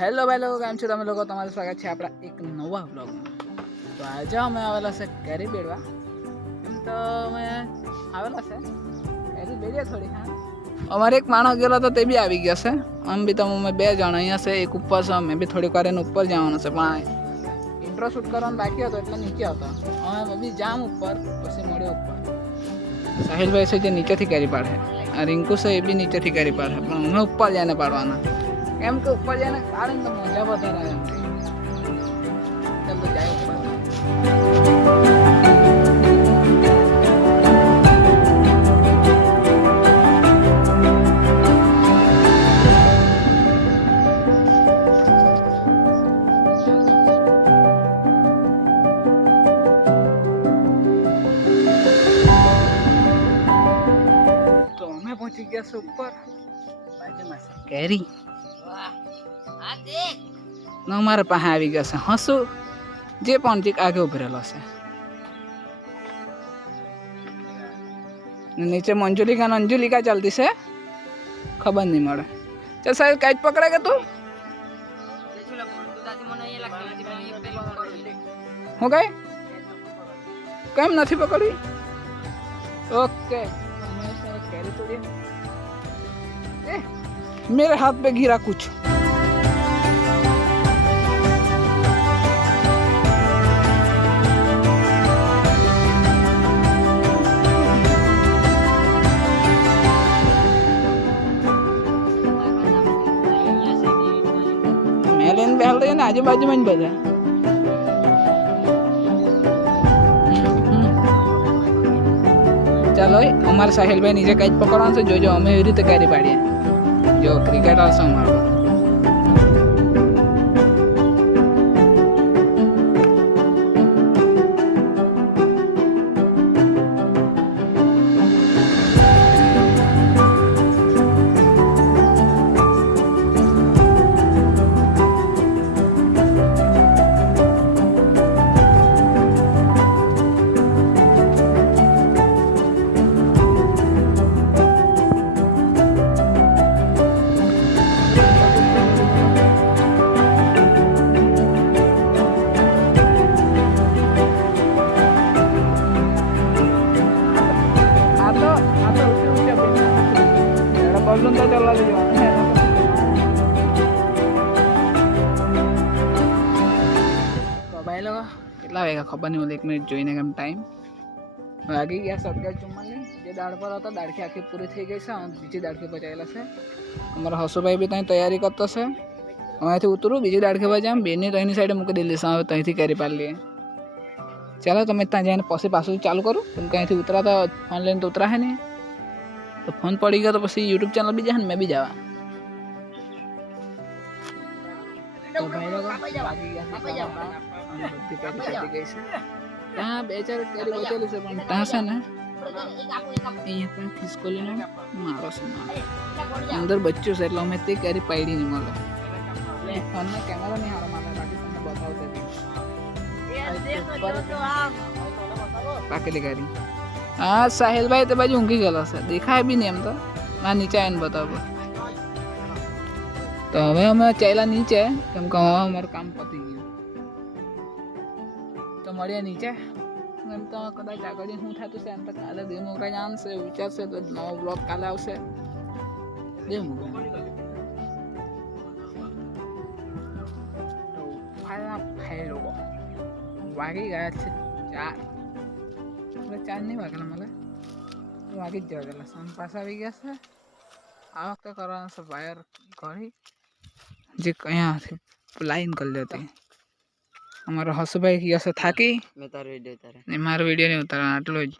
હેલો ભાઈ લોકો, કેમ છો તમે લોકો? તમારું સ્વાગત છે આપણા એક નવા બ્લોગમાં. તો આજે અમે આવેલા છે કેરી બેડવા. એમ તો અમે આવેલા છે કેરી બેડીએ થોડી. હા, અમારે એક માણસ ગયેલો તો તે બી આવી ગયો છે. આમ બી તમે અમે બે જણ અહીંયા છે, એક ઉપર છે. અમે બી થોડીક વાર એને ઉપર જવાનું છે, પણ ઇન્ટ્રો શૂટ કરવાનું બાકી હતો એટલે નીચે હતો. અમે બી જામ ઉપર, પછી મળ્યો ઉપર. સાહિલભાઈ છે જે નીચેથી કેરી પાડે, આ રિંકુ છે એ બી નીચેથી કેરી પાડે, પણ અમે ઉપર જઈને પાડવાના. કેમ કે ઉપર જઈને કાઢે ને તો મજા વધારે આવે એમ. ચાલો જાય ઉપર. તો અમે પહોંચી ગયા છે ઉપર. બાજુમાં છે કેરી. મારા પાસે આવી ગયા છે હસુ, જે પણ જીક આગે ઉભરેલો છે. નીચે મંજુલિકા ને અંજુલિકા ચાલતી છે, ખબર નહીં મળે. ચાલ સાહેબ કાચ પકડે કે તું હું કઈ કેમ નથી પકડવી? ઓકે, કેરી તોડી मेरे हाथ पे गिरा कुछ. मैं लेने बैठ रही ना आजू बाजू में બધા. ચાલો અમારા સાહિલભાઈ નીચે કાચ પકડવાનું છે. જોજો અમે એવી રીતે કેરી પાડીએ. જો ક્રિકેટ આવશે અમારો. बॉलून तो चला लीजिए. તો ભાઈ લોકો કેટલા વાગ્યા ખબર નહીં, એક મિનિટ જોઈને કેમ ટાઈમ વાગી ગયા 11:44. જે દાળ પર હતો દાળખી આખી પૂરી થઈ ગઈ છે. બીજી દાળખી પચાવેલા છે. અમારો હસુભાઈ બી ત્યાં તૈયારી કરતો છે. અહીંયાથી ઉતરું, બીજી દાળખી પર જામ. બેની તો એની સાઈડે મૂકી દેલી છે. હવે ત્યાંથી કેરી પાડી લઈએ. ચાલો તમે ત્યાં જઈને પછી પાછું ચાલુ કરું, કેમ કે અહીંથી ઉતરાતા ફોન લઈને તો ઉતરાશે નહીં. તો ફોન પડી ગયો તો પછી યુટ્યુબ ચેનલ બી જાય ને મેં બી જવા. તો ભાઈ લોકો બધી કેરી પડી ગઈ છે. ત્યાં બે ચાર કેરી બચેલી છે, પણ ત્યાં છે ને અહીંયા ખિસકોલીનો મારો છે. અંદર બચ્યું છે એટલે અમે તે કેરી પાડી નહીં મળે. ફોનનો કેમેરો નહીં હારો મારે, બાકી તમને બતાવતો પાકેલી કેરી. હા સાહિલભાઈ તે બાજુ ઊંઘી ગયેલો છે, દેખાય બી નહીં એમ તો. આ નીચે આવીને બતાવો. તો હવે અમે ચાલ્યા નીચે, કેમ કે હવે અમારું કામ પતી ગયું. તો મળીએ નીચે. એમ તો કદાચ આગળ શું થતું છે, એમ તો કાલે દેવ મોગરા જવાનું છે વિચારશે, તો નવો બ્લોગ કાલે આવશે. દેવ મોગરા તો ભાઈ લોકો વાગી ગયા છે 4. 4 નહીં વાગેલા મને, વાગી જ જવા ગયેલા. સાંજ પાસ આવી ગયા છે. આ વખતે કરવાનું છે વાયર ઘડી, જે અહીંયાથી લાઈન કરી લેતી. અમારો હસુભાઈ ગયા છે થાકી. મેં તારો વિડીયો ઉતારે, મારો વિડીયો નહીં ઉતારવાનો, આટલું જ.